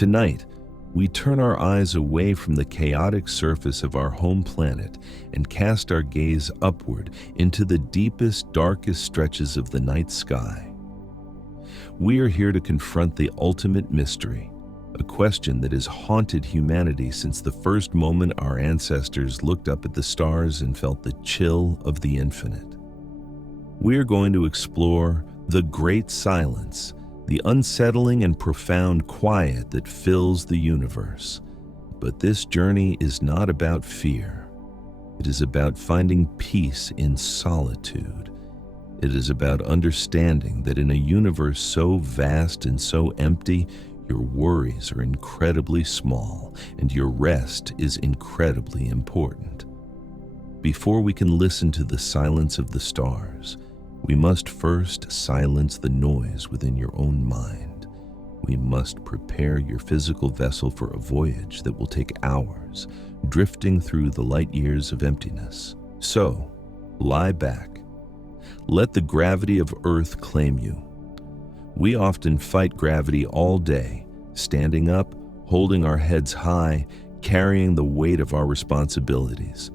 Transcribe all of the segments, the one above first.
Tonight, we turn our eyes away from the chaotic surface of our home planet and cast our gaze upward into the deepest, darkest stretches of the night sky. We are here to confront the ultimate mystery, a question that has haunted humanity since the first moment our ancestors looked up at the stars and felt the chill of the infinite. We are going to explore the great silence, the unsettling and profound quiet that fills the universe. But this journey is not about fear. It is about finding peace in solitude. It is about understanding that in a universe so vast and so empty, your worries are incredibly small and your rest is incredibly important. Before we can listen to the silence of the stars, we must first silence the noise within your own mind. We must prepare your physical vessel for a voyage that will take hours, drifting through the light years of emptiness. So, lie back. Let the gravity of Earth claim you. We often fight gravity all day, standing up, holding our heads high, carrying the weight of our responsibilities.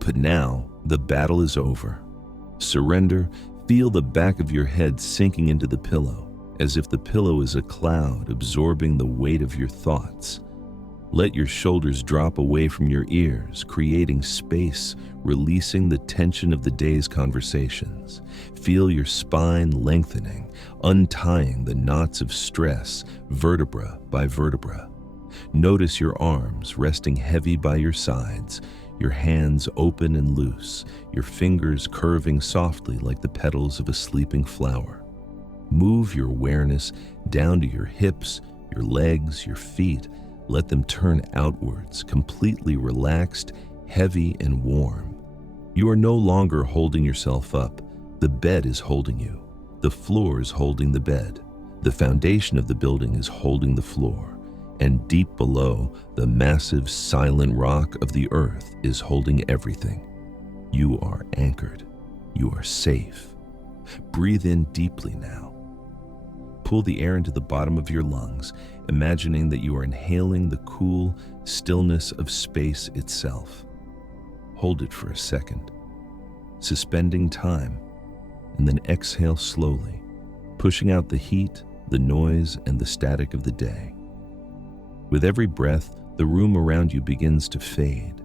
But now, the battle is over. Surrender, feel the back of your head sinking into the pillow, as if the pillow is a cloud absorbing the weight of your thoughts. Let your shoulders drop away from your ears, creating space, releasing the tension of the day's conversations. Feel your spine lengthening, untying the knots of stress, vertebra by vertebra. Notice your arms resting heavy by your sides, your hands open and loose, your fingers curving softly like the petals of a sleeping flower. Move your awareness down to your hips, your legs, your feet. Let them turn outwards, completely relaxed, heavy and warm. You are no longer holding yourself up. The bed is holding you. The floor is holding the bed. The foundation of the building is holding the floor. And deep below, the massive, silent rock of the earth is holding everything. You are anchored. You are safe. Breathe in deeply now. Pull the air into the bottom of your lungs, imagining that you are inhaling the cool stillness of space itself. Hold it for a second, suspending time, and then exhale slowly, pushing out the heat, the noise, and the static of the day. With every breath, the room around you begins to fade.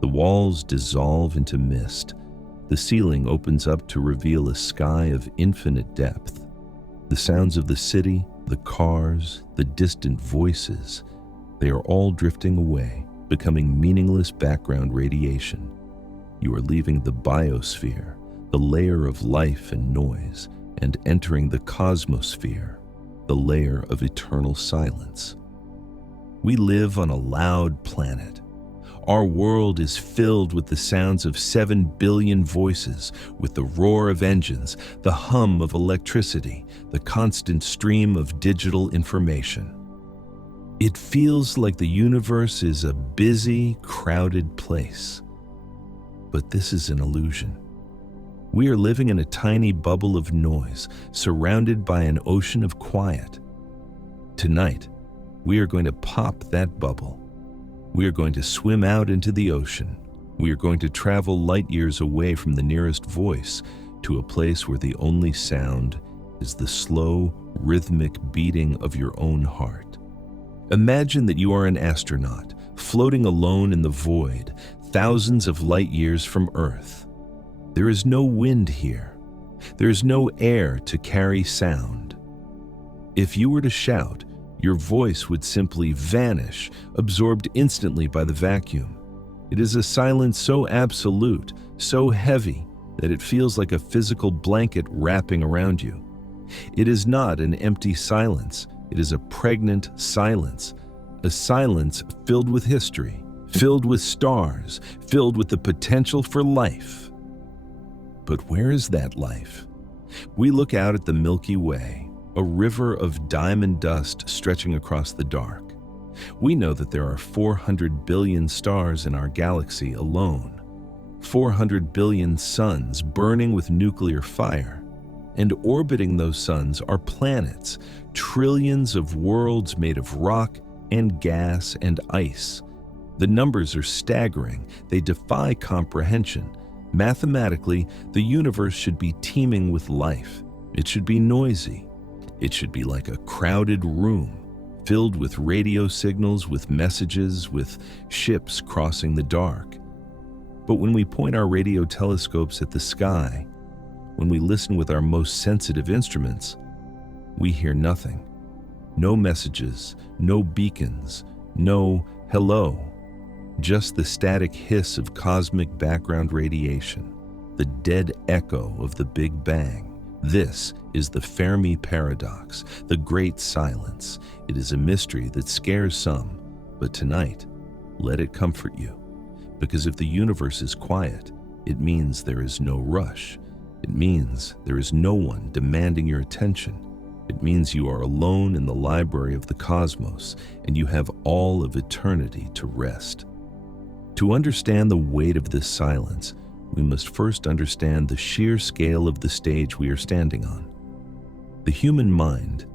The walls dissolve into mist. The ceiling opens up to reveal a sky of infinite depth. The sounds of the city, the cars, the distant voices, they are all drifting away, becoming meaningless background radiation. You are leaving the biosphere, the layer of life and noise, and entering the cosmosphere, the layer of eternal silence. We live on a loud planet. Our world is filled with the sounds of 7 billion voices, with the roar of engines, the hum of electricity, the constant stream of digital information. It feels like the universe is a busy, crowded place. But this is an illusion. We are living in a tiny bubble of noise, surrounded by an ocean of quiet. Tonight, we are going to pop that bubble. We are going to swim out into the ocean. We are going to travel light years away from the nearest voice to a place where the only sound is the slow, rhythmic beating of your own heart. Imagine that you are an astronaut, floating alone in the void, thousands of light years from Earth. There is no wind here. There is no air to carry sound. If you were to shout, your voice would simply vanish, absorbed instantly by the vacuum. It is a silence so absolute, so heavy, that it feels like a physical blanket wrapping around you. It is not an empty silence. It is a pregnant silence, a silence filled with history, filled with stars, filled with the potential for life. But where is that life? We look out at the Milky Way, a river of diamond dust stretching across the dark. We know that there are 400 billion stars in our galaxy alone, 400 billion suns burning with nuclear fire, And orbiting those suns are planets, trillions of worlds made of rock and gas and ice. The numbers are staggering. They defy comprehension. Mathematically, the universe should be teeming with life. It should be noisy. It should be like a crowded room, filled with radio signals, with messages, with ships crossing the dark. But when we point our radio telescopes at the sky, when we listen with our most sensitive instruments, we hear nothing. No messages, no beacons, no hello. Just the static hiss of cosmic background radiation, the dead echo of the Big Bang. This is the Fermi Paradox, the great silence. It is a mystery that scares some, but tonight, let it comfort you. Because if the universe is quiet, it means there is no rush. It means there is no one demanding your attention. It means you are alone in the library of the cosmos, and you have all of eternity to rest. To understand the weight of this silence, we must first understand the sheer scale of the stage we are standing on. The human mind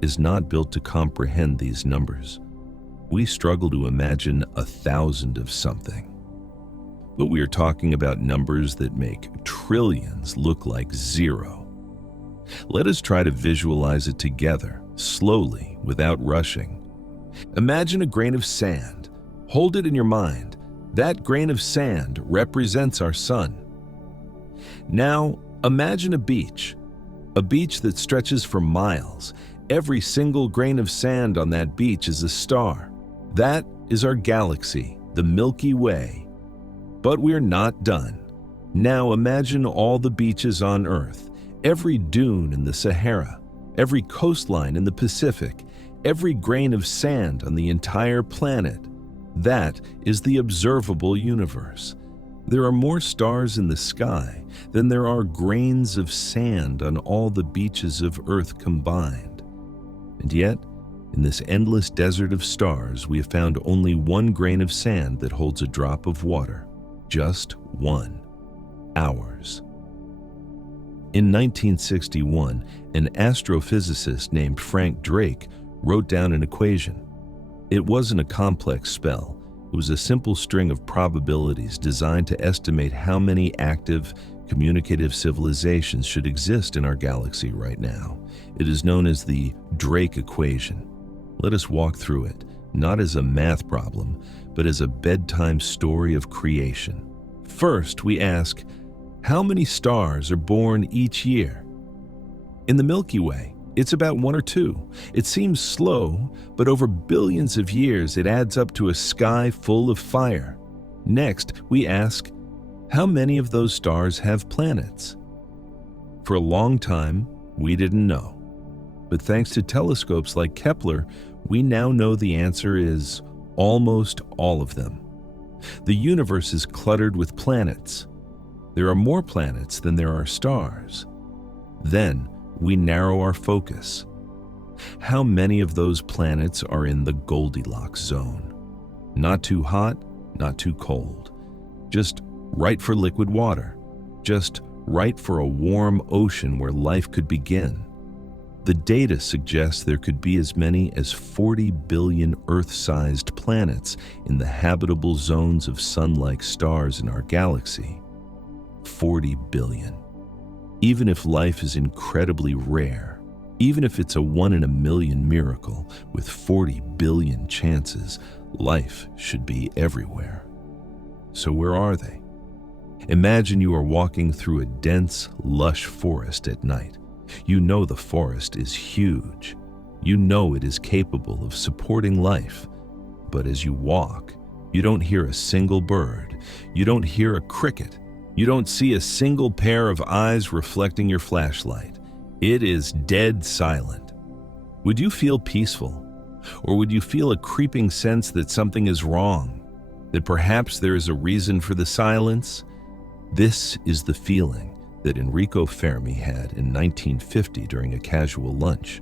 is not built to comprehend these numbers. We struggle to imagine 1,000 of something. But we are talking about numbers that make trillions look like zero. Let us try to visualize it together, slowly, without rushing. Imagine a grain of sand. Hold it in your mind. That grain of sand represents our sun. Now, imagine a beach that stretches for miles. Every single grain of sand on that beach is a star. That is our galaxy, the Milky Way. But we're not done. Now imagine all the beaches on Earth, every dune in the Sahara, every coastline in the Pacific, every grain of sand on the entire planet. That is the observable universe. There are more stars in the sky than there are grains of sand on all the beaches of Earth combined. And yet, in this endless desert of stars, we have found only one grain of sand that holds a drop of water. Just one. Ours. In 1961, an astrophysicist named Frank Drake wrote down an equation. It wasn't a complex spell. It was a simple string of probabilities designed to estimate how many active, communicative civilizations should exist in our galaxy right now. It is known as the Drake equation. Let us walk through it, not as a math problem, but as a bedtime story of creation. First, we ask, how many stars are born each year? In the Milky Way, it's about 1 or 2. It seems slow, but over billions of years it adds up to a sky full of fire. Next, we ask, how many of those stars have planets? For a long time, we didn't know. But thanks to telescopes like Kepler, we now know the answer is almost all of them. The universe is cluttered with planets. There are more planets than there are stars. Then, we narrow our focus. How many of those planets are in the Goldilocks zone? Not too hot, not too cold. Just right for liquid water. Just right for a warm ocean where life could begin. The data suggests there could be as many as 40 billion Earth-sized planets in the habitable zones of sun-like stars in our galaxy. 40 billion. Even if life is incredibly rare, even if it's a 1 in a million miracle with 40 billion chances, life should be everywhere. So where are they? Imagine you are walking through a dense, lush forest at night. You know the forest is huge. You know it is capable of supporting life. But as you walk, you don't hear a single bird. You don't hear a cricket. You don't see a single pair of eyes reflecting your flashlight. It is dead silent. Would you feel peaceful? Or would you feel a creeping sense that something is wrong? That perhaps there is a reason for the silence? This is the feeling that Enrico Fermi had in 1950 during a casual lunch.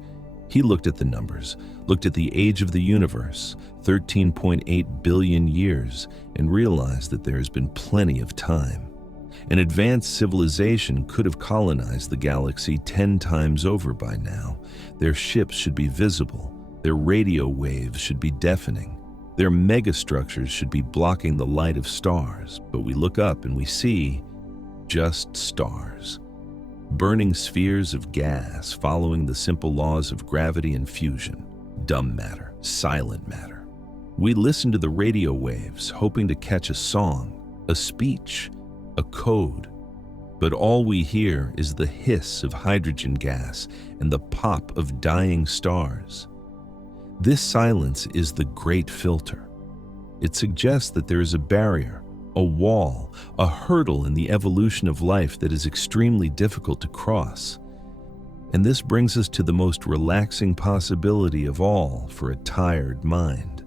He looked at the numbers, looked at the age of the universe, 13.8 billion years, and realized that there has been plenty of time. An advanced civilization could have colonized the galaxy 10 times over by now. Their ships should be visible. Their radio waves should be deafening. Their megastructures should be blocking the light of stars. But we look up and we see just stars. Burning spheres of gas following the simple laws of gravity and fusion. Dumb matter, silent matter. We listen to the radio waves, hoping to catch a song, a speech, a code. But all we hear is the hiss of hydrogen gas and the pop of dying stars. This silence is the great filter. It suggests that there is a barrier, a wall, a hurdle in the evolution of life that is extremely difficult to cross. And this brings us to the most relaxing possibility of all for a tired mind.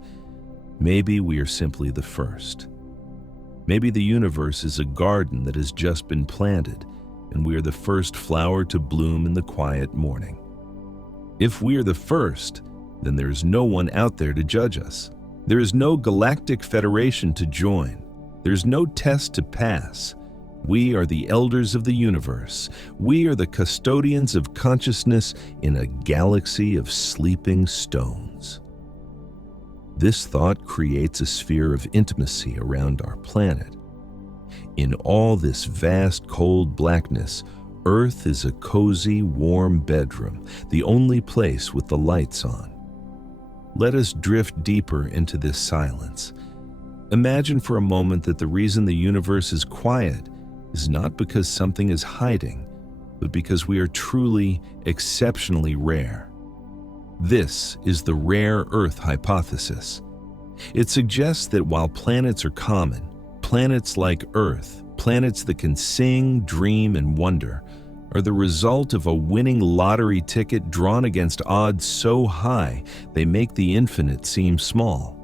Maybe we are simply the first. Maybe the universe is a garden that has just been planted, and we are the first flower to bloom in the quiet morning. If we are the first, then there is no one out there to judge us. There is no galactic federation to join. There's no test to pass. We are the elders of the universe. We are the custodians of consciousness in a galaxy of sleeping stones. This thought creates a sphere of intimacy around our planet. In all this vast, cold blackness, Earth is a cozy, warm bedroom, the only place with the lights on. Let us drift deeper into this silence. Imagine for a moment that the reason the universe is quiet is not because something is hiding, but because we are truly, exceptionally rare. This is the rare Earth hypothesis. It suggests that while planets are common, planets like Earth, planets that can sing, dream, and wonder, are the result of a winning lottery ticket drawn against odds so high they make the infinite seem small.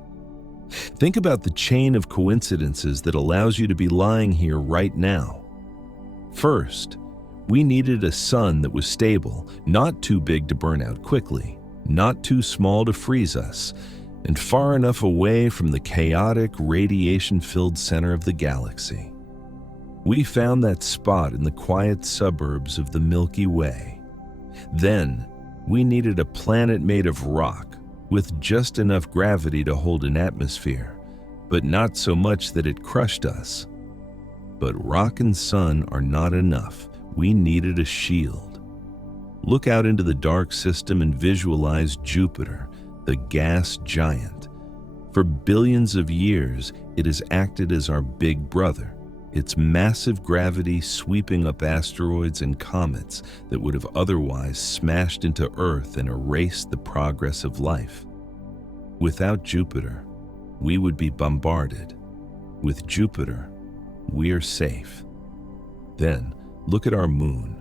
Think about the chain of coincidences that allows you to be lying here right now. First, we needed a sun that was stable, not too big to burn out quickly, not too small to freeze us, and far enough away from the chaotic, radiation-filled center of the galaxy. We found that spot in the quiet suburbs of the Milky Way. Then, we needed a planet made of rock, with just enough gravity to hold an atmosphere, but not so much that it crushed us. But rock and sun are not enough. We needed a shield. Look out into the dark system and visualize Jupiter, the gas giant. For billions of years, it has acted as our big brother, its massive gravity sweeping up asteroids and comets that would have otherwise smashed into Earth and erased the progress of life. Without Jupiter, we would be bombarded. With Jupiter, we are safe. Then, look at our moon.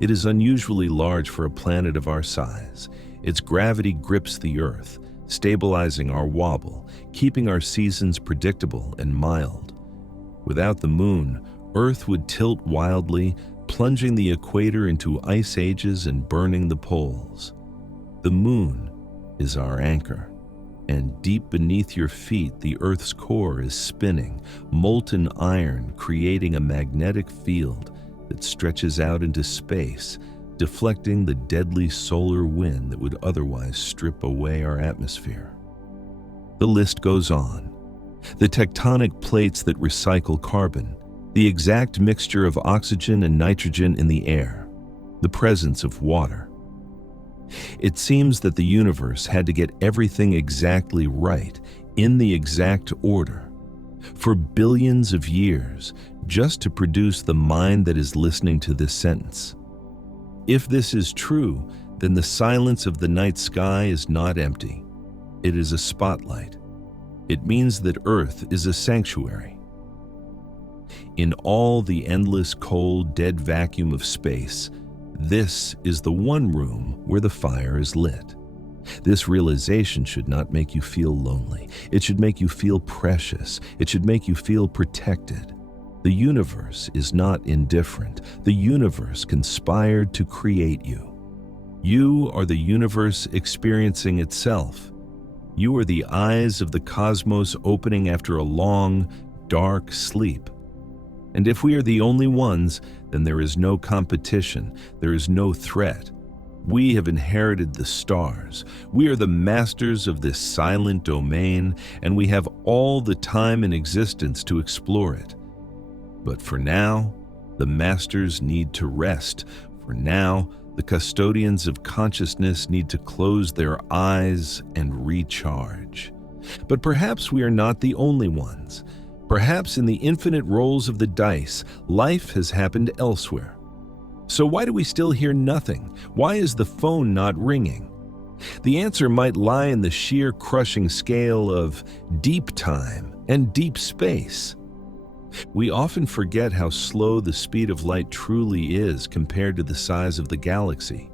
It is unusually large for a planet of our size. Its gravity grips the Earth, stabilizing our wobble, keeping our seasons predictable and mild. Without the moon, Earth would tilt wildly, plunging the equator into ice ages and burning the poles. The moon is our anchor, and deep beneath your feet, the Earth's core is spinning, molten iron creating a magnetic field that stretches out into space, deflecting the deadly solar wind that would otherwise strip away our atmosphere. The list goes on. The tectonic plates that recycle carbon, the exact mixture of oxygen and nitrogen in the air, the presence of water. It seems that the universe had to get everything exactly right, in the exact order, for billions of years, just to produce the mind that is listening to this sentence. If this is true, then the silence of the night sky is not empty. It is a spotlight. It means that Earth is a sanctuary. In all the endless, cold, dead vacuum of space, this is the one room where the fire is lit. This realization should not make you feel lonely. It should make you feel precious. It should make you feel protected. The universe is not indifferent. The universe conspired to create you. You are the universe experiencing itself. You are the eyes of the cosmos opening after a long, dark sleep. And if we are the only ones, then there is no competition, there is no threat. We have inherited the stars. We are the masters of this silent domain, and we have all the time in existence to explore it. But for now, the masters need to rest. For now, the custodians of consciousness need to close their eyes and recharge. But perhaps we are not the only ones. Perhaps in the infinite rolls of the dice, life has happened elsewhere. So why do we still hear nothing? Why is the phone not ringing? The answer might lie in the sheer crushing scale of deep time and deep space. We often forget how slow the speed of light truly is compared to the size of the galaxy.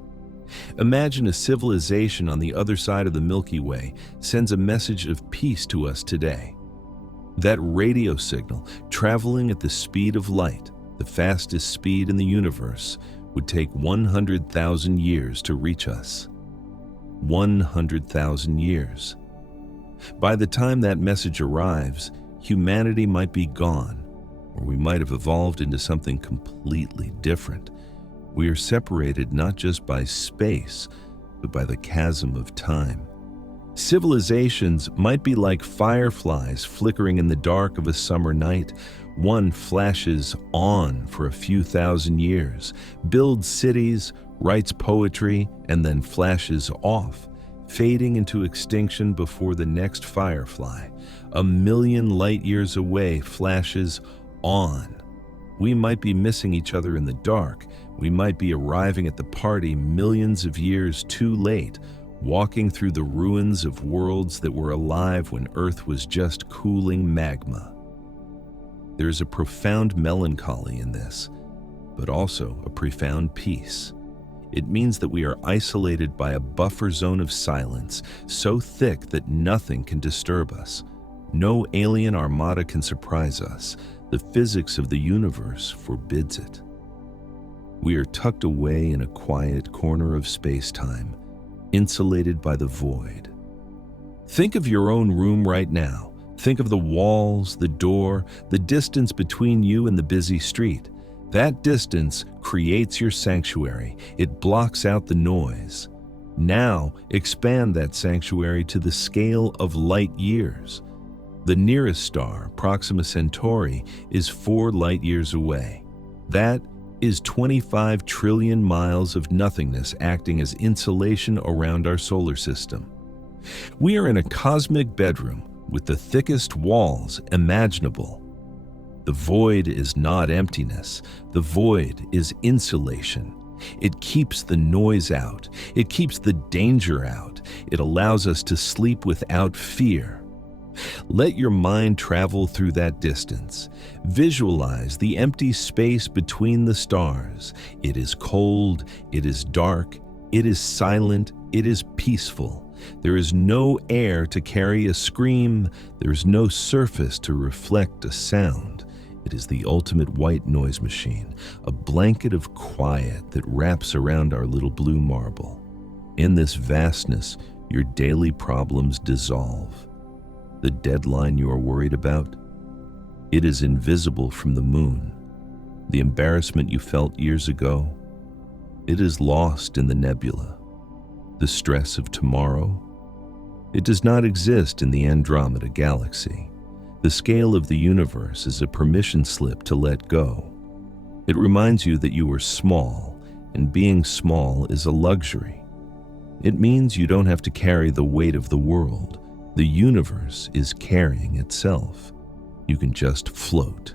Imagine a civilization on the other side of the Milky Way sends a message of peace to us today. That radio signal, traveling at the speed of light, the fastest speed in the universe, would take 100,000 years to reach us. 100,000 years. By the time that message arrives, humanity might be gone, or we might have evolved into something completely different. We are separated not just by space, but by the chasm of time. Civilizations might be like fireflies flickering in the dark of a summer night. One flashes on for a few thousand years, builds cities, writes poetry, and then flashes off, fading into extinction before the next firefly, 1,000,000 light years away, flashes on. We might be missing each other in the dark. We might be arriving at the party millions of years too late, walking through the ruins of worlds that were alive when Earth was just cooling magma. There is a profound melancholy in this, but also a profound peace. It means that we are isolated by a buffer zone of silence so thick that nothing can disturb us. No alien armada can surprise us. The physics of the universe forbids it. We are tucked away in a quiet corner of space-time, insulated by the void. Think of your own room right now. Think of the walls, the door, the distance between you and the busy street. That distance creates your sanctuary. It blocks out the noise. Now, expand that sanctuary to the scale of light years. The nearest star, Proxima Centauri, is 4 light years away. That is 25 trillion miles of nothingness acting as insulation around our solar system. We are in a cosmic bedroom with the thickest walls imaginable. The void is not emptiness. The void is insulation. It keeps the noise out. It keeps the danger out. It allows us to sleep without fear. Let your mind travel through that distance. Visualize the empty space between the stars. It is cold, it is dark, it is silent, it is peaceful. There is no air to carry a scream. There is no surface to reflect a sound. It is the ultimate white noise machine, a blanket of quiet that wraps around our little blue marble. In this vastness, your daily problems dissolve. The deadline you are worried about, it is invisible from the moon. The embarrassment you felt years ago, it is lost in the nebula. The stress of tomorrow, it does not exist in the Andromeda galaxy. The scale of the universe is a permission slip to let go. It reminds you that you are small, and being small is a luxury. It means you don't have to carry the weight of the world. The universe is carrying itself. You can just float.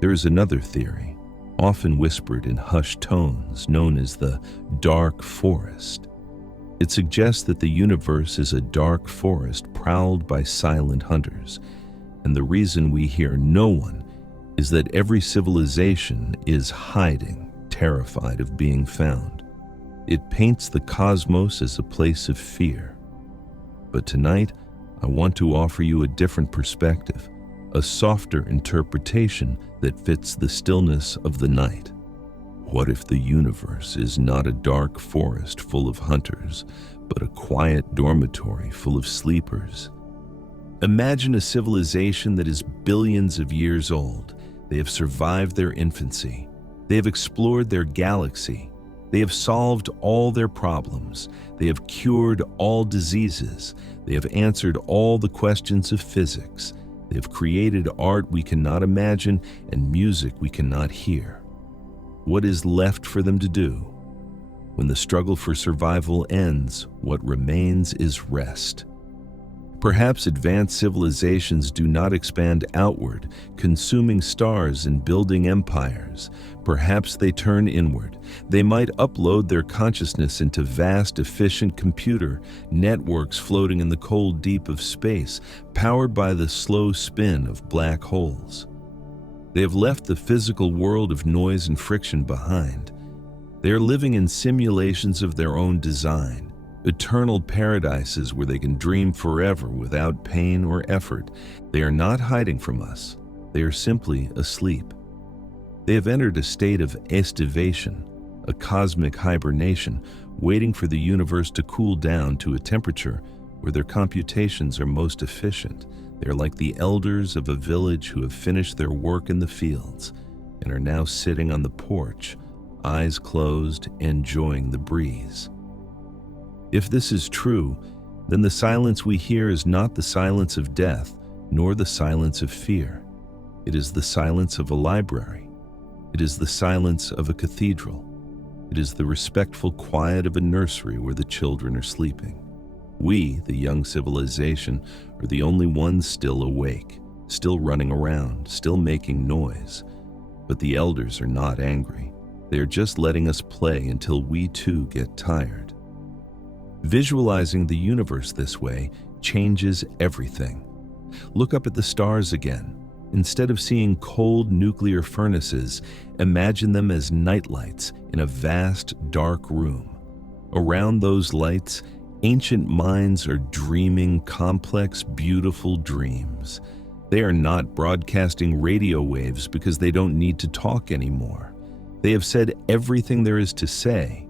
There is another theory, often whispered in hushed tones, known as the dark forest. It suggests that the universe is a dark forest prowled by silent hunters, and the reason we hear no one is that every civilization is hiding, terrified of being found. It paints the cosmos as a place of fear. But tonight, I want to offer you a different perspective, a softer interpretation that fits the stillness of the night. What if the universe is not a dark forest full of hunters, but a quiet dormitory full of sleepers? Imagine a civilization that is billions of years old. They have survived their infancy. They have explored their galaxy. They have solved all their problems. They have cured all diseases. They have answered all the questions of physics. They have created art we cannot imagine and music we cannot hear. What is left for them to do? When the struggle for survival ends, what remains is rest. Perhaps advanced civilizations do not expand outward, consuming stars and building empires. Perhaps they turn inward. They might upload their consciousness into vast, efficient computer networks floating in the cold deep of space, powered by the slow spin of black holes. They have left the physical world of noise and friction behind. They are living in simulations of their own design. Eternal paradises where they can dream forever without pain or effort. They are not hiding from us. They are simply asleep. They have entered a state of estivation, a cosmic hibernation, waiting for the universe to cool down to a temperature where their computations are most efficient. They are like the elders of a village who have finished their work in the fields and are now sitting on the porch, eyes closed, enjoying the breeze. If this is true, then the silence we hear is not the silence of death, nor the silence of fear. It is the silence of a library. It is the silence of a cathedral. It is the respectful quiet of a nursery where the children are sleeping. We, the young civilization, are the only ones still awake, still running around, still making noise. But the elders are not angry. They are just letting us play until we too get tired. Visualizing the universe this way changes everything. Look up at the stars again. Instead of seeing cold nuclear furnaces, imagine them as nightlights in a vast, dark room. Around those lights, ancient minds are dreaming complex, beautiful dreams. They are not broadcasting radio waves because they don't need to talk anymore. They have said everything there is to say.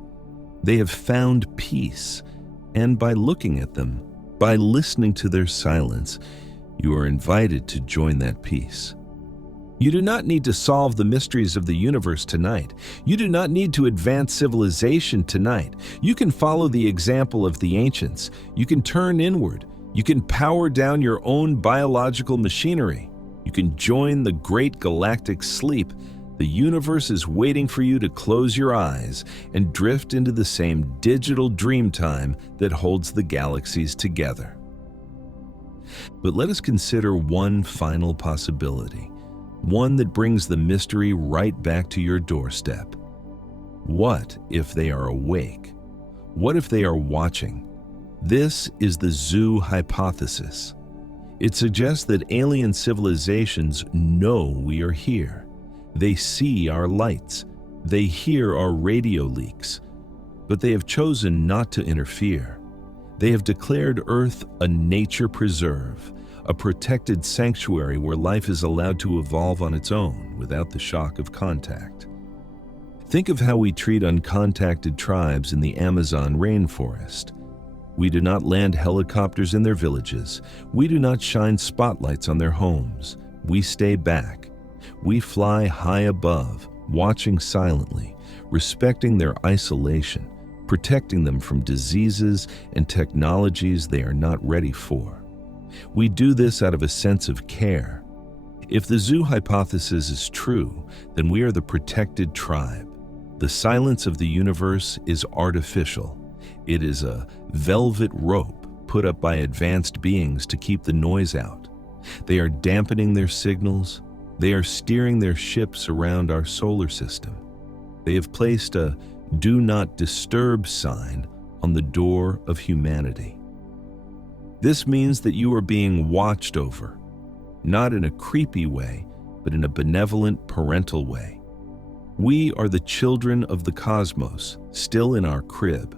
They have found peace. And by looking at them, by listening to their silence, you are invited to join that peace. You do not need to solve the mysteries of the universe tonight. You do not need to advance civilization tonight. You can follow the example of the ancients. You can turn inward. You can power down your own biological machinery. You can join the great galactic sleep. The universe is waiting for you to close your eyes and drift into the same digital dream time that holds the galaxies together. But let us consider one final possibility, one that brings the mystery right back to your doorstep. What if they are awake? What if they are watching? This is the zoo hypothesis. It suggests that alien civilizations know we are here. They see our lights. They hear our radio leaks. But they have chosen not to interfere. They have declared Earth a nature preserve, a protected sanctuary where life is allowed to evolve on its own without the shock of contact. Think of how we treat uncontacted tribes in the Amazon rainforest. We do not land helicopters in their villages. We do not shine spotlights on their homes. We stay back. We fly high above, watching silently, respecting their isolation, protecting them from diseases and technologies they are not ready for. We do this out of a sense of care. If the zoo hypothesis is true, then we are the protected tribe. The silence of the universe is artificial. It is a velvet rope put up by advanced beings to keep the noise out. They are dampening their signals. They are steering their ships around our solar system. They have placed a "Do Not Disturb" sign on the door of humanity. This means that you are being watched over, not in a creepy way, but in a benevolent parental way. We are the children of the cosmos, still in our crib.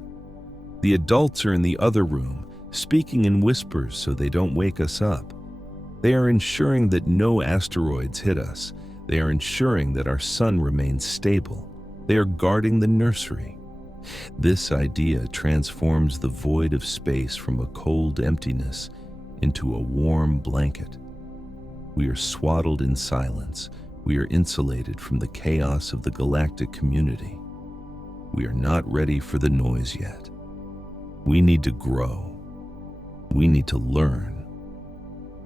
The adults are in the other room, speaking in whispers so they don't wake us up. They are ensuring that no asteroids hit us. They are ensuring that our sun remains stable. They are guarding the nursery. This idea transforms the void of space from a cold emptiness into a warm blanket. We are swaddled in silence, We are insulated from the chaos of the galactic community. We are not ready for the noise yet. We need to grow. We need to learn.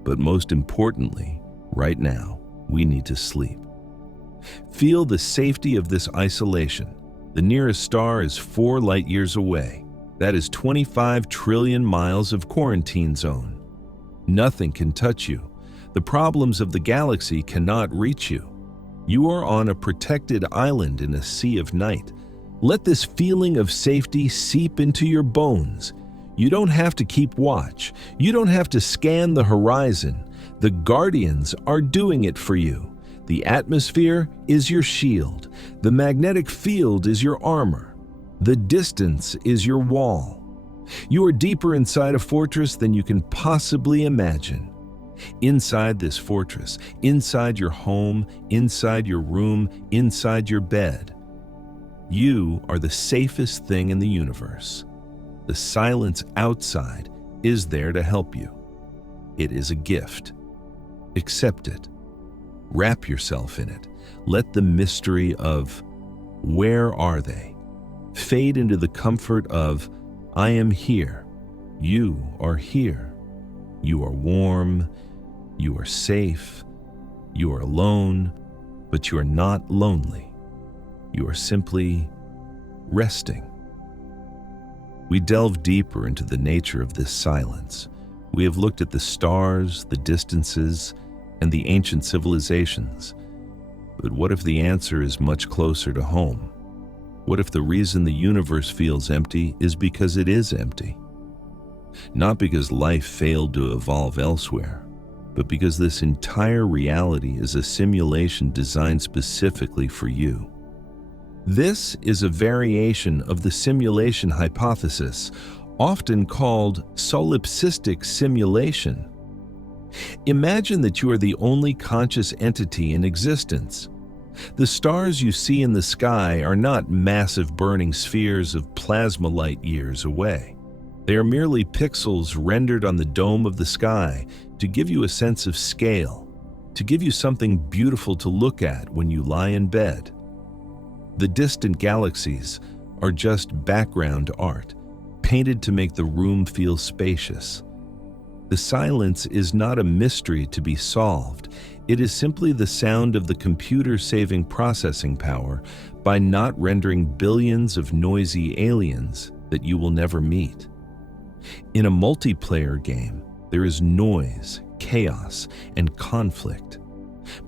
But most importantly, right now, we need to sleep. Feel the safety of this isolation. The nearest star is 4 light years away. That is 25 trillion miles of quarantine zone. Nothing can touch you. The problems of the galaxy cannot reach you. You are on a protected island in a sea of night. Let this feeling of safety seep into your bones. You don't have to keep watch. You don't have to scan the horizon. The guardians are doing it for you. The atmosphere is your shield. The magnetic field is your armor. The distance is your wall. You are deeper inside a fortress than you can possibly imagine. Inside this fortress, inside your home, inside your room, inside your bed, you are the safest thing in the universe. The silence outside is there to help you. It is a gift. Accept it. Wrap yourself in it. Let the mystery of where are they fade into the comfort of I am here. You are here. You are warm. You are safe. You are alone, but you are not lonely. You are simply resting. We delve deeper into the nature of this silence. We have looked at the stars, the distances, and the ancient civilizations. But what if the answer is much closer to home? What if the reason the universe feels empty is because it is empty? Not because life failed to evolve elsewhere, but because this entire reality is a simulation designed specifically for you. This is a variation of the simulation hypothesis, often called solipsistic simulation. Imagine that you are the only conscious entity in existence. The stars you see in the sky are not massive burning spheres of plasma light years away. They are merely pixels rendered on the dome of the sky to give you a sense of scale, to give you something beautiful to look at when you lie in bed. The distant galaxies are just background art, painted to make the room feel spacious. The silence is not a mystery to be solved. It is simply the sound of the computer saving processing power by not rendering billions of noisy aliens that you will never meet. In a multiplayer game, there is noise, chaos, and conflict.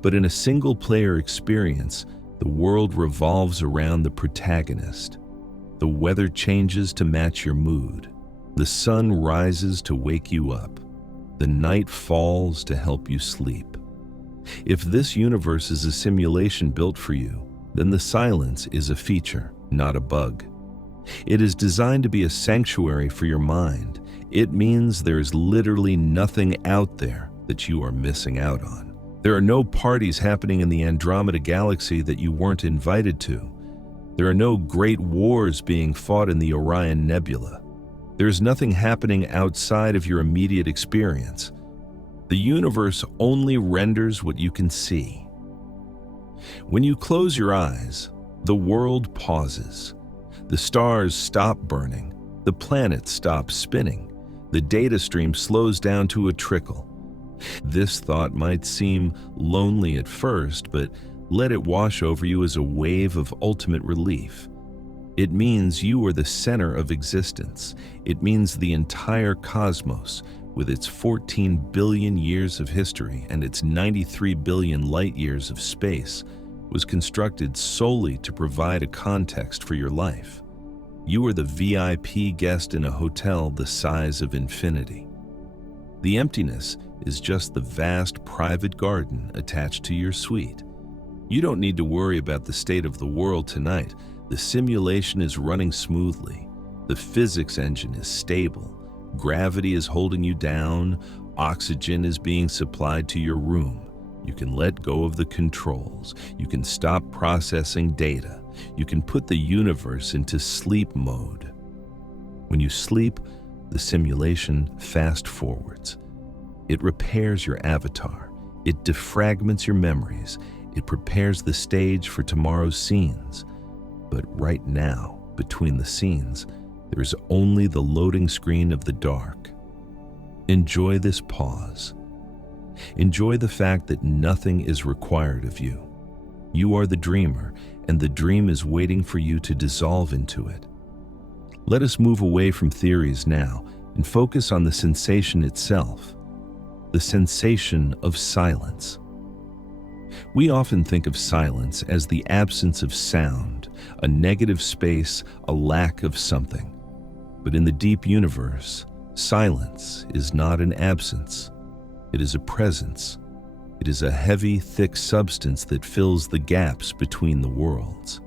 But in a single-player experience, the world revolves around the protagonist. The weather changes to match your mood. The sun rises to wake you up. The night falls to help you sleep. If this universe is a simulation built for you, then the silence is a feature, not a bug. It is designed to be a sanctuary for your mind. It means there is literally nothing out there that you are missing out on. There are no parties happening in the Andromeda galaxy that you weren't invited to. There are no great wars being fought in the Orion Nebula. There is nothing happening outside of your immediate experience. The universe only renders what you can see. When you close your eyes, the world pauses. The stars stop burning. The planets stop spinning. The data stream slows down to a trickle. This thought might seem lonely at first, but let it wash over you as a wave of ultimate relief. It means you are the center of existence. It means the entire cosmos, with its 14 billion years of history and its 93 billion light years of space, was constructed solely to provide a context for your life. You are the VIP guest in a hotel the size of infinity. The emptiness is just the vast private garden attached to your suite. You don't need to worry about the state of the world tonight. The simulation is running smoothly. The physics engine is stable. Gravity is holding you down. Oxygen is being supplied to your room. You can let go of the controls. You can stop processing data. You can put the universe into sleep mode. When you sleep, the simulation fast forwards. It repairs your avatar. It defragments your memories. It prepares the stage for tomorrow's scenes. But right now, between the scenes, there is only the loading screen of the dark. Enjoy this pause. Enjoy the fact that nothing is required of you. You are the dreamer, and the dream is waiting for you to dissolve into it. Let us move away from theories now and focus on the sensation itself, the sensation of silence. We often think of silence as the absence of sound, a negative space, a lack of something. But in the deep universe, silence is not an absence. It is a presence. It is a heavy, thick substance that fills the gaps between the worlds.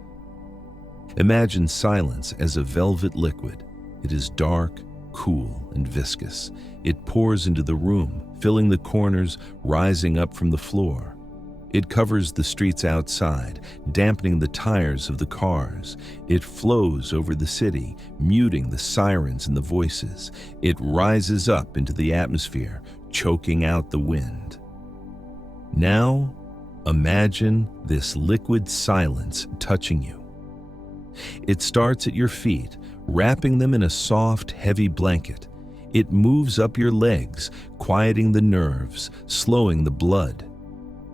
Imagine silence as a velvet liquid. It is dark, cool, and viscous. It pours into the room, filling the corners, rising up from the floor. It covers the streets outside, dampening the tires of the cars. It flows over the city, muting the sirens and the voices. It rises up into the atmosphere, choking out the wind. Now, imagine this liquid silence touching you. It starts at your feet, wrapping them in a soft, heavy blanket. It moves up your legs, quieting the nerves, slowing the blood.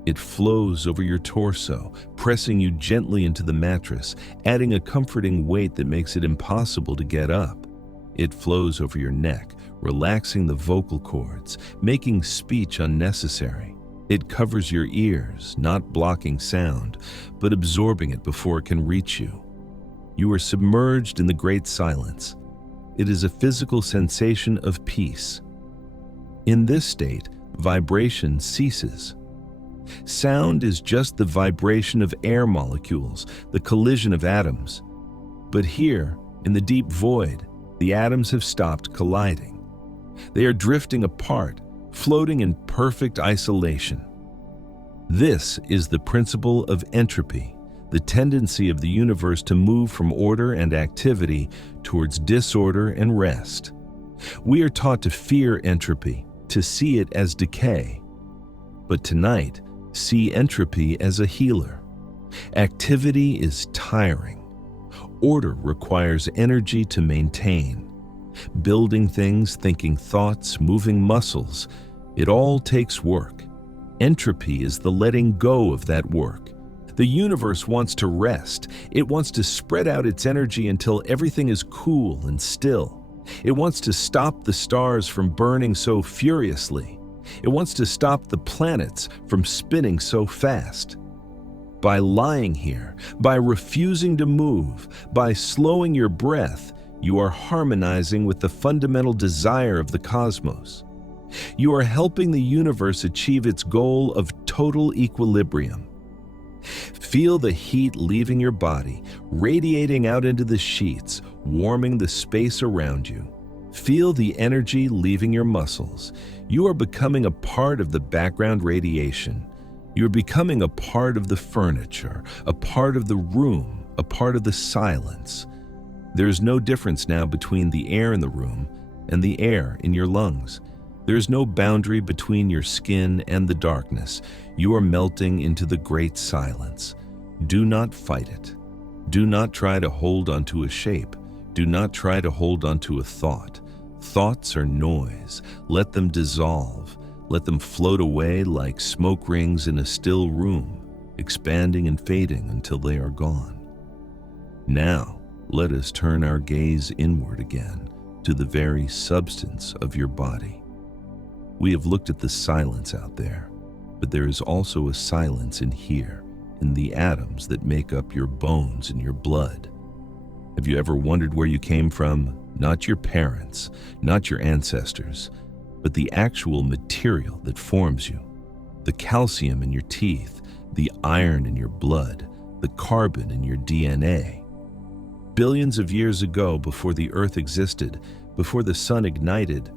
It flows over your torso, pressing you gently into the mattress, adding a comforting weight that makes it impossible to get up. It flows over your neck, relaxing the vocal cords, making speech unnecessary. It covers your ears, not blocking sound, but absorbing it before it can reach you. You are submerged in the great silence. It is a physical sensation of peace. In this state, vibration ceases. Sound is just the vibration of air molecules, the collision of atoms. But here, in the deep void, the atoms have stopped colliding. They are drifting apart, floating in perfect isolation. This is the principle of entropy, the tendency of the universe to move from order and activity towards disorder and rest. We are taught to fear entropy, to see it as decay. But tonight, see entropy as a healer. Activity is tiring. Order requires energy to maintain. Building things, thinking thoughts, moving muscles, it all takes work. Entropy is the letting go of that work. The universe wants to rest. It wants to spread out its energy until everything is cool and still. It wants to stop the stars from burning so furiously. It wants to stop the planets from spinning so fast. By lying here, by refusing to move, by slowing your breath, you are harmonizing with the fundamental desire of the cosmos. You are helping the universe achieve its goal of total equilibrium. Feel the heat leaving your body, radiating out into the sheets, warming the space around you. Feel the energy leaving your muscles. You are becoming a part of the background radiation. You are becoming a part of the furniture, a part of the room, a part of the silence. There is no difference now between the air in the room and the air in your lungs. There is no boundary between your skin and the darkness. You are melting into the great silence. Do not fight it. Do not try to hold onto a shape. Do not try to hold onto a thought. Thoughts are noise. Let them dissolve. Let them float away like smoke rings in a still room, expanding and fading until they are gone. Now, let us turn our gaze inward again to the very substance of your body. We have looked at the silence out there, but there is also a silence in here, in the atoms that make up your bones and your blood. Have you ever wondered where you came from? Not your parents, not your ancestors, but the actual material that forms you. The calcium in your teeth, the iron in your blood, the carbon in your DNA. Billions of years ago, before the Earth existed, before the sun ignited,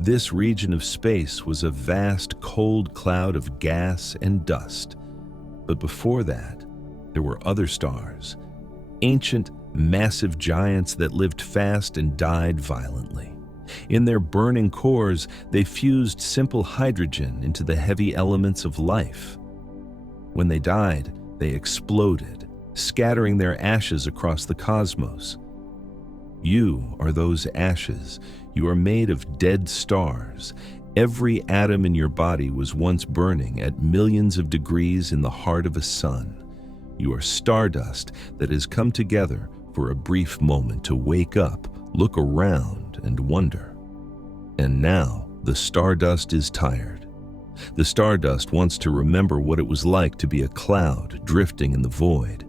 this region of space was a vast cold cloud of gas and dust. But before that, there were other stars, ancient, massive giants that lived fast and died violently. In their burning cores, they fused simple hydrogen into the heavy elements of life. When they died, they exploded, scattering their ashes across the cosmos. You are those ashes. You are made of dead stars. Every atom in your body was once burning at millions of degrees in the heart of a sun. You are stardust that has come together for a brief moment to wake up, look around, and wonder. And now, the stardust is tired. The stardust wants to remember what it was like to be a cloud drifting in the void.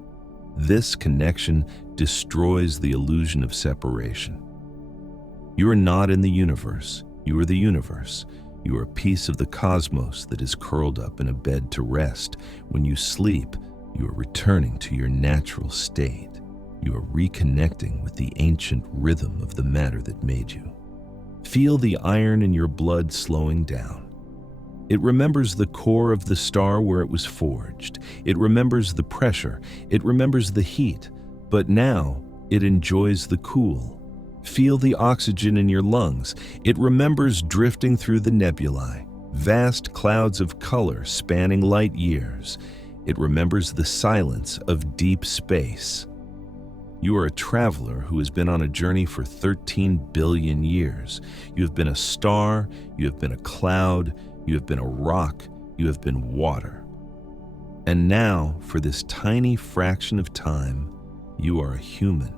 This connection destroys the illusion of separation. You are not in the universe. You are the universe. You are a piece of the cosmos that is curled up in a bed to rest. When you sleep, you are returning to your natural state. You are reconnecting with the ancient rhythm of the matter that made you. Feel the iron in your blood slowing down. It remembers the core of the star where it was forged. It remembers the pressure. It remembers the heat. But now, it enjoys the cool. Feel the oxygen in your lungs. It remembers drifting through the nebulae, vast clouds of color spanning light years. It remembers the silence of deep space. You are a traveler who has been on a journey for 13 billion years. You have been a star, you have been a cloud, you have been a rock, you have been water. And now, for this tiny fraction of time, you are a human.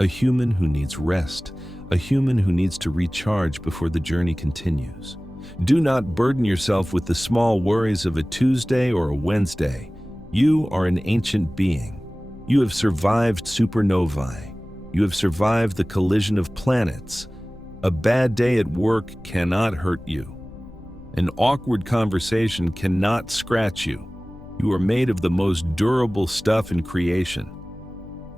A human who needs rest, a human who needs to recharge before the journey continues. Do not burden yourself with the small worries of a Tuesday or a Wednesday. You are an ancient being. You have survived supernovae. You have survived the collision of planets. A bad day at work cannot hurt you. An awkward conversation cannot scratch you. You are made of the most durable stuff in creation.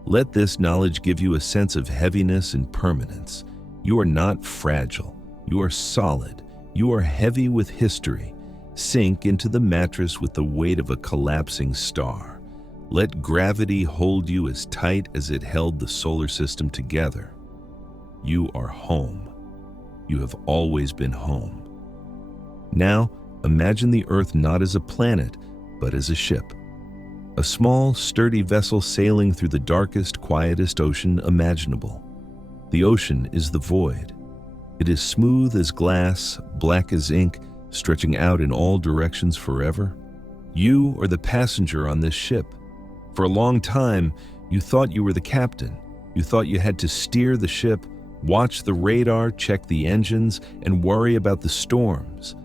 Let this knowledge give you a sense of heaviness and permanence. You are not fragile. You are solid. You are heavy with history. Sink into the mattress with the weight of a collapsing star. Let gravity hold you as tight as it held the solar system together. You are home. You have always been home. Now, imagine the Earth not as a planet, but as a ship. A small, sturdy vessel sailing through the darkest, quietest ocean imaginable. The ocean is the void. It is smooth as glass, black as ink, stretching out in all directions forever. You are the passenger on this ship. For a long time, you thought you were the captain. You thought you had to steer the ship, watch the radar, check the engines, and worry about the storms.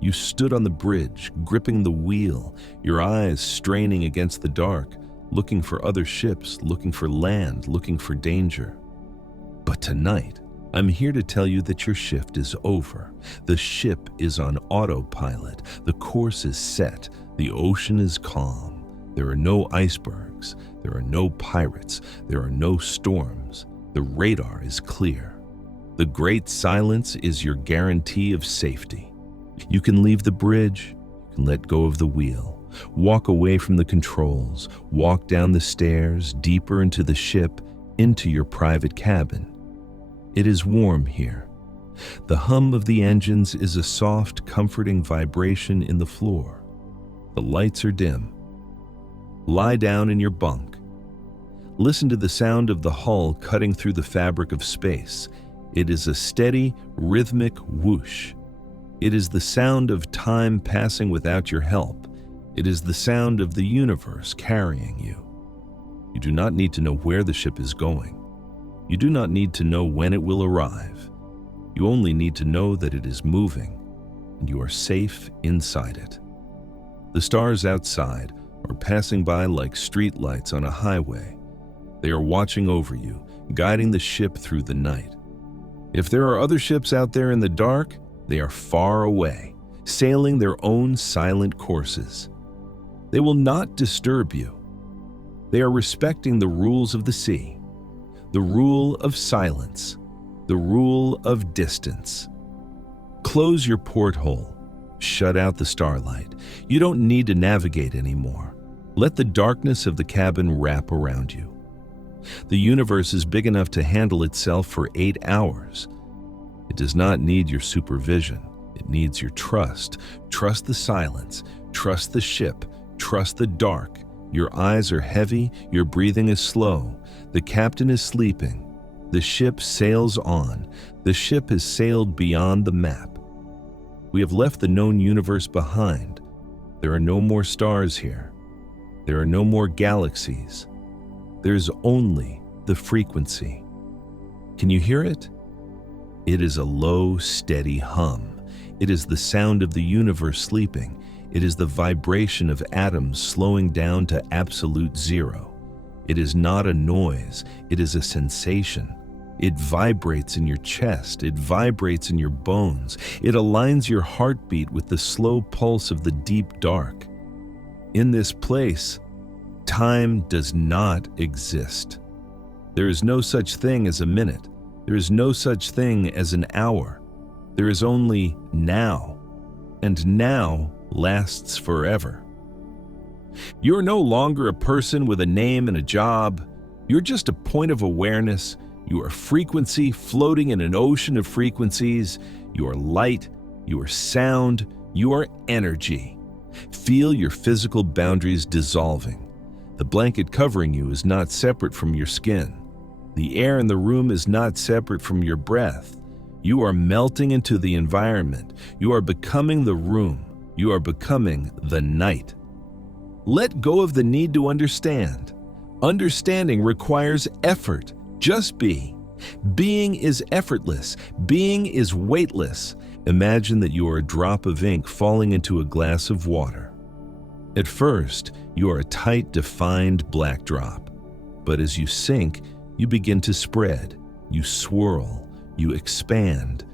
You stood on the bridge, gripping the wheel, your eyes straining against the dark, looking for other ships, looking for land, looking for danger. But tonight, I'm here to tell you that your shift is over. The ship is on autopilot. The course is set. The ocean is calm. There are no icebergs. There are no pirates. There are no storms. The radar is clear. The great silence is your guarantee of safety. You can leave the bridge. You can let go of the wheel. Walk away from the controls. Walk down the stairs, deeper into the ship, into your private cabin. It is warm here. The hum of the engines is a soft, comforting vibration in the floor. The lights are dim. Lie down in your bunk. Listen to the sound of the hull cutting through the fabric of space. It is a steady, rhythmic whoosh. It is the sound of time passing without your help. It is the sound of the universe carrying you. You do not need to know where the ship is going. You do not need to know when it will arrive. You only need to know that it is moving, and you are safe inside it. The stars outside are passing by like street lights on a highway. They are watching over you, guiding the ship through the night. If there are other ships out there in the dark, they are far away, sailing their own silent courses. They will not disturb you. They are respecting the rules of the sea, the rule of silence, the rule of distance. Close your porthole. Shut out the starlight. You don't need to navigate anymore. Let the darkness of the cabin wrap around you. The universe is big enough to handle itself for 8 hours. It does not need your supervision. It It needs your trust. Trust the silence. Trust the ship. Trust the dark. Your eyes are heavy. Your breathing is slow. The captain is sleeping. The ship sails on. The ship has sailed beyond the map. We have left the known universe behind. There are no more stars here. There are no more galaxies. There is only the frequency. Can you hear it? It is a low, steady hum. It is the sound of the universe sleeping. It is the vibration of atoms slowing down to absolute zero. It is not a noise. It is a sensation. It vibrates in your chest. It vibrates in your bones. It aligns your heartbeat with the slow pulse of the deep dark. In this place, time does not exist. There is no such thing as a minute. There is no such thing as an hour. There is only now, and now lasts forever. You're no longer a person with a name and a job. You're just a point of awareness. You are frequency floating in an ocean of frequencies. You are light. You are sound. You are energy. Feel your physical boundaries dissolving. The blanket covering you is not separate from your skin. The air in the room is not separate from your breath. You are melting into the environment. You are becoming the room. You are becoming the night. Let go of the need to understand. Understanding requires effort. Just be. Being is effortless. Being is weightless. Imagine that you are a drop of ink falling into a glass of water. At first, you are a tight, defined black drop. But as you sink, you begin to spread. You swirl. You expand.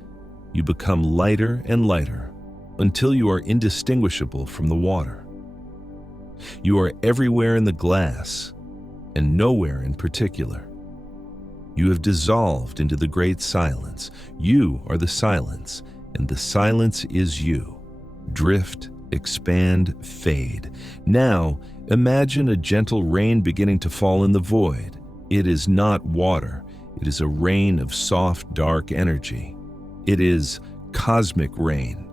You become lighter and lighter until you are indistinguishable from the water. You are everywhere in the glass and nowhere in particular. You have dissolved into the great silence. You are the silence, and the silence is you. Drift, expand, fade. Now, imagine a gentle rain beginning to fall in the void. It is not water. It is a rain of soft, dark energy. It is cosmic rain.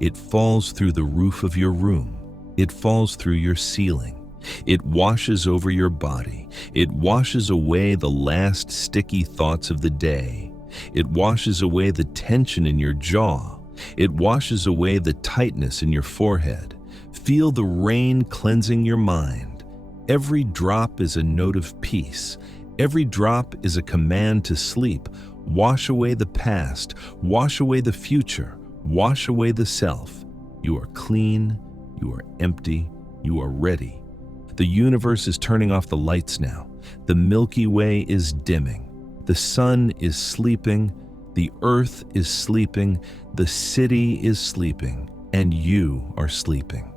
It falls through the roof of your room. It falls through your ceiling. It washes over your body. It washes away the last sticky thoughts of the day. It washes away the tension in your jaw. It washes away the tightness in your forehead. Feel the rain cleansing your mind. Every drop is a note of peace. Every drop is a command to sleep. Wash away the past. Wash away the future. Wash away the self. You are clean. You are empty. You are ready. The universe is turning off the lights now. The Milky Way is dimming. The sun is sleeping. The earth is sleeping. The city is sleeping. And you are sleeping.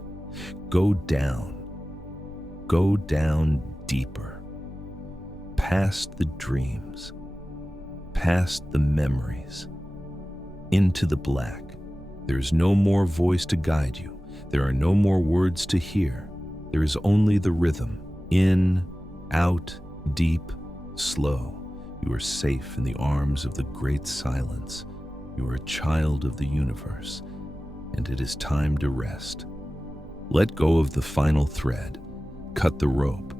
Go down. Go down deeper. Past the dreams. Past the memories. Into the black. There is no more voice to guide you. There are no more words to hear. There is only the rhythm. In, out, deep, slow. You are safe in the arms of the great silence. You are a child of the universe, and it is time to rest. Let go of the final thread. Cut the rope.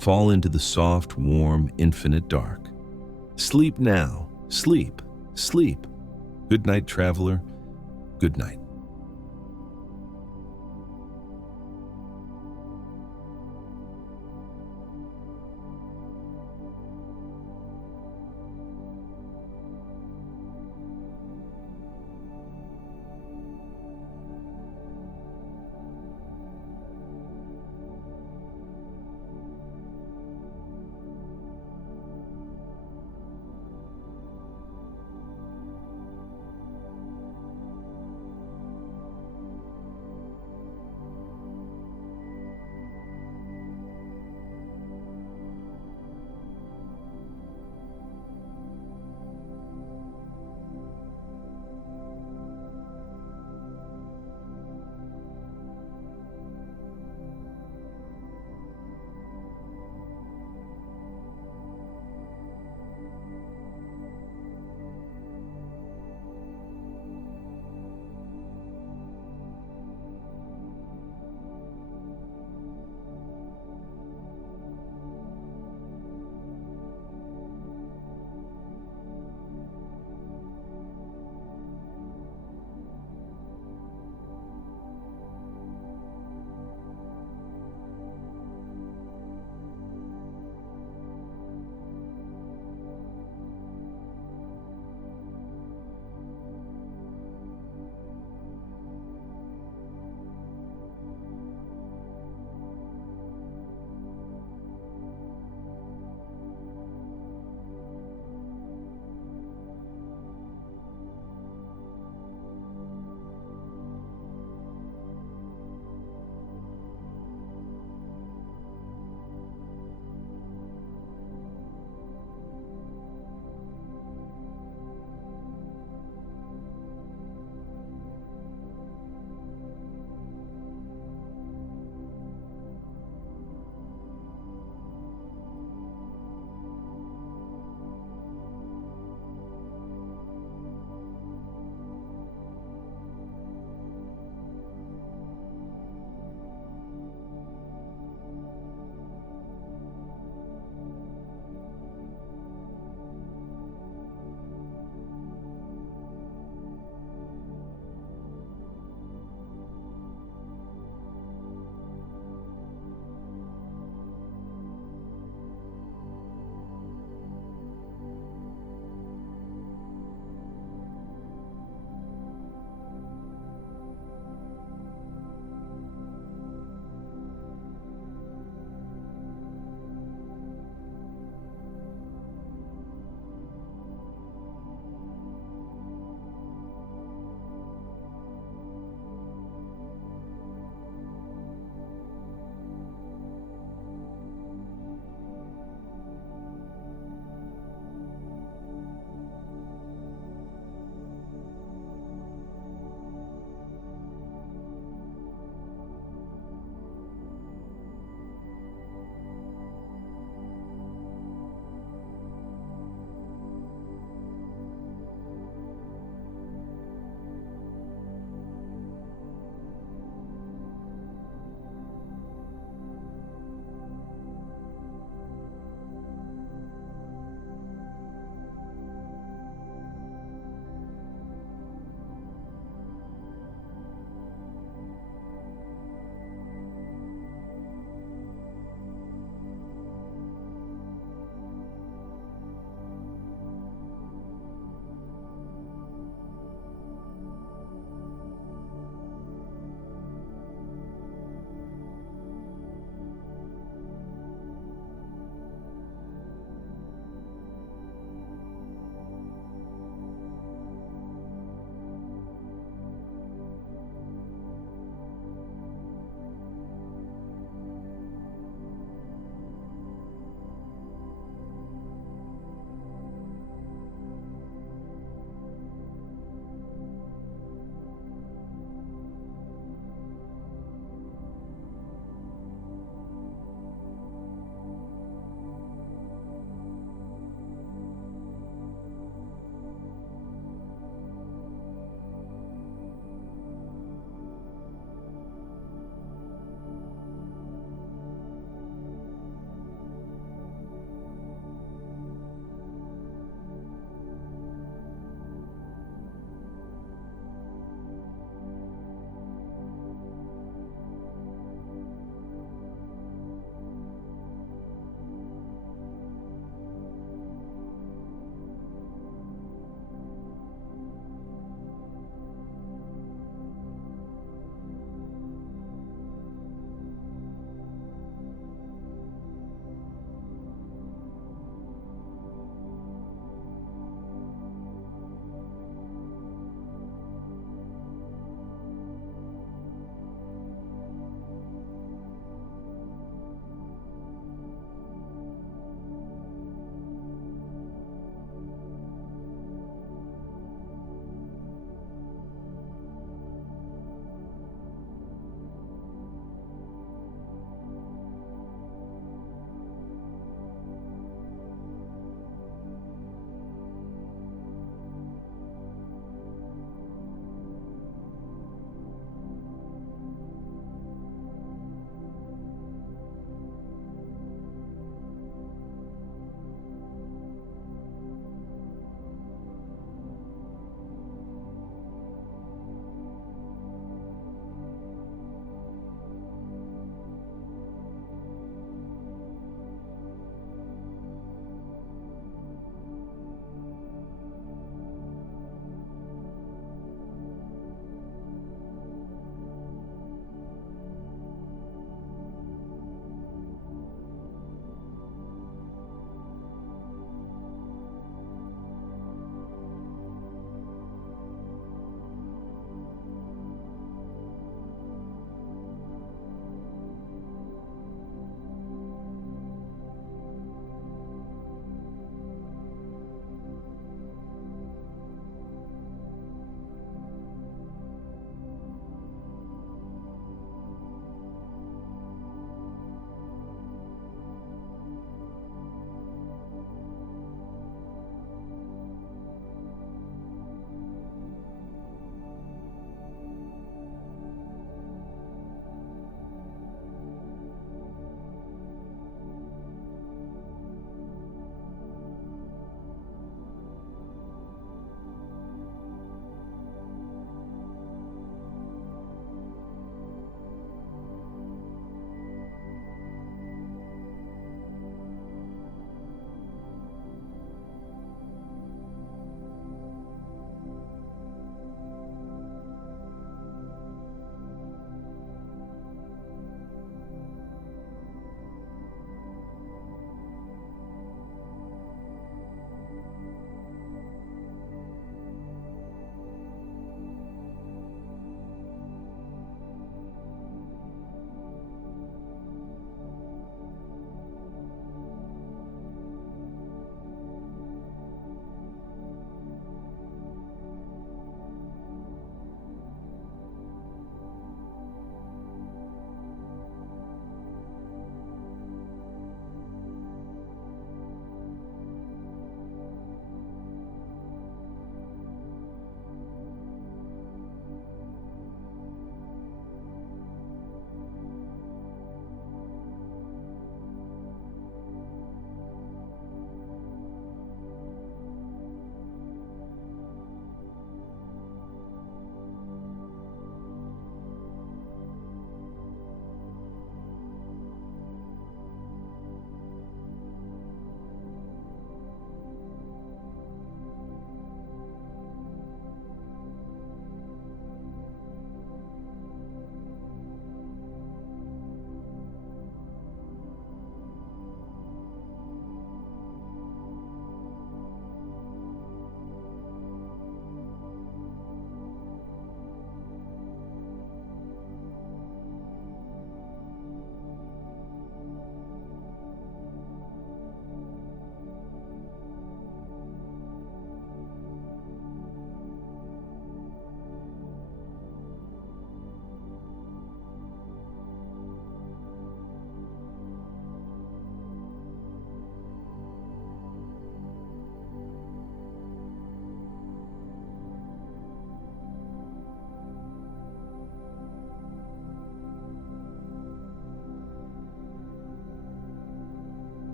Fall into the soft, warm, infinite dark. Sleep now. Sleep. Sleep. Good night, traveler. Good night.